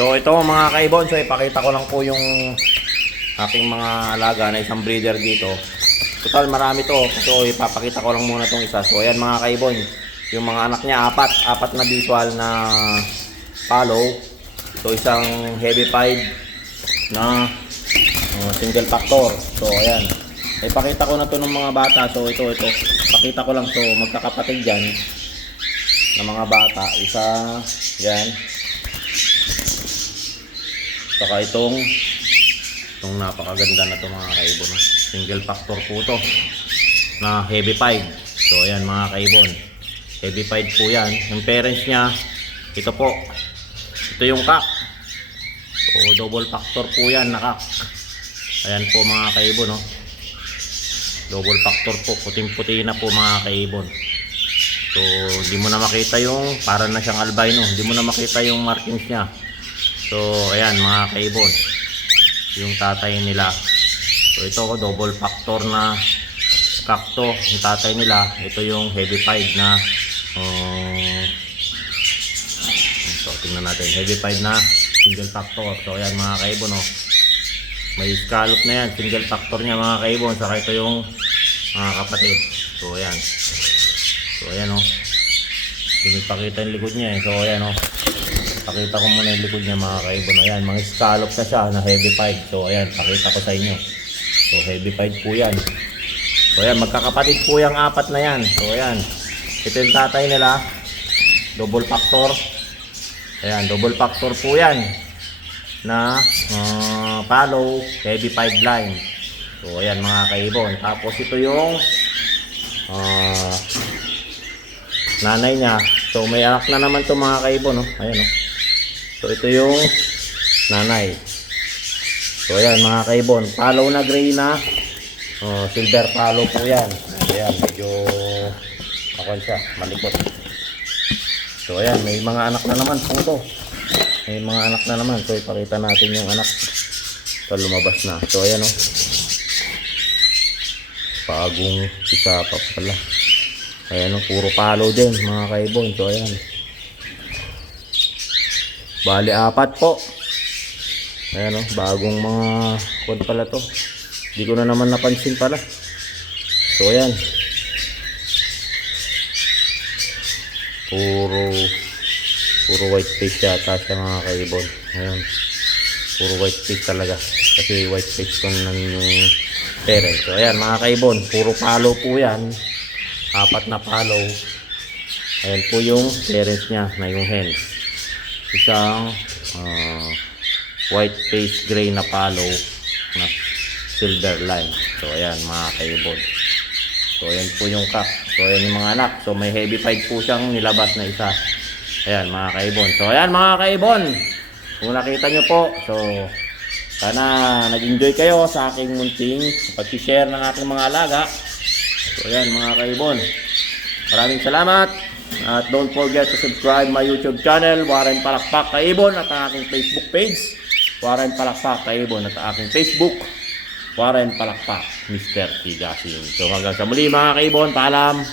So ito mga kaibon, so ipakita ko lang po yung aking mga alaga na isang breeder dito. Total marami to. So ipapakita ko lang muna tong isa. So ayan mga kaibon, yung mga anak niya apat na visual na follow. So isang heavy pied na single factor. So ayan. Ipakita ko na to ng mga bata. So ito. Pakita ko lang to magkakapatid diyan na mga bata. Isa yan. Saka itong napakaganda na to mga kaibon. Single factor po to na heavy pied. So ayan mga kaibon, heavy pied po yan. Yung parents nya, ito po, ito yung cock. So double factor po yan na cock. Ayan po mga kaibon, no? Double factor po, puting-puti na po mga kaibon. So hindi mo na makita yung para na siyang albino, hindi mo na makita yung markings nya. So ayan mga kaibon, yung tatay nila. So ito ko double factor na kakto yung tatay nila. Ito yung heavy pied na so tingnan natin, heavy pied na single factor. So ayan mga kaibon, no? May scallop na yan, single factor nya mga kaibon. Saka ito yung mga kapatid. So ayan, no? Pinipakita yung likod nya eh. So ayan, no? Pakita ko muna yung likod niya mga kaibon. Ayan, mga scallop na siya na heavy pied. So ayan, pakita ko sa inyo. So heavy pied po yan. So ayan, magkakapatid po yung apat na yan. So ayan, ito yung tatay nila, double factor. Ayan, double factor po yan na follow heavy pied line. So ayan mga kaibon. Tapos ito yung nanay niya. So may anak na naman to mga kaibon, no? Ayan, no? So ito yung nanay. So ayan mga kaibon, follow na gray na silver follow po yan. Ayan, medyo makon siya, malikot. So ayan, may mga anak na naman po to. May mga anak na naman. So ipakita natin yung anak. So lumabas na. So ayan, no? Bagong isa pa pala. Ayan, no? Puro follow din mga kaibon. So ayan, bali apat po. Ayan, no? Bagong mga kod pala to. Hindi ko na naman napansin pala. So ayan, puro white face yata siya mga kaibon. Ayan, puro white face talaga. Kasi white face ko na yung parent. So ayan mga kaibon, puro follow po yan. Apat na follow. Ayan po yung parents nya na yung hen. Isang white face gray na follow na silver line. So ayan mga kaibon. So ayan po yung cock. So ayan yung mga anak. So may heavy pied po siyang nilabas na isa. Ayan mga kaibon. So ayan mga kaibon, kung nakita nyo po, so sana nag-enjoy kayo sa aking munting pag-share ng ating mga alaga. So ayan mga kaibon, maraming salamat. At don't forget to subscribe my YouTube channel, Warren Palakpak Kaibon, at ang aking Facebook page, Warren Palakpak Kaibon, at ang aking Facebook, Warren Palakpak Mr. Tigasin. So hanggang sa muli mga kaibon, paalam.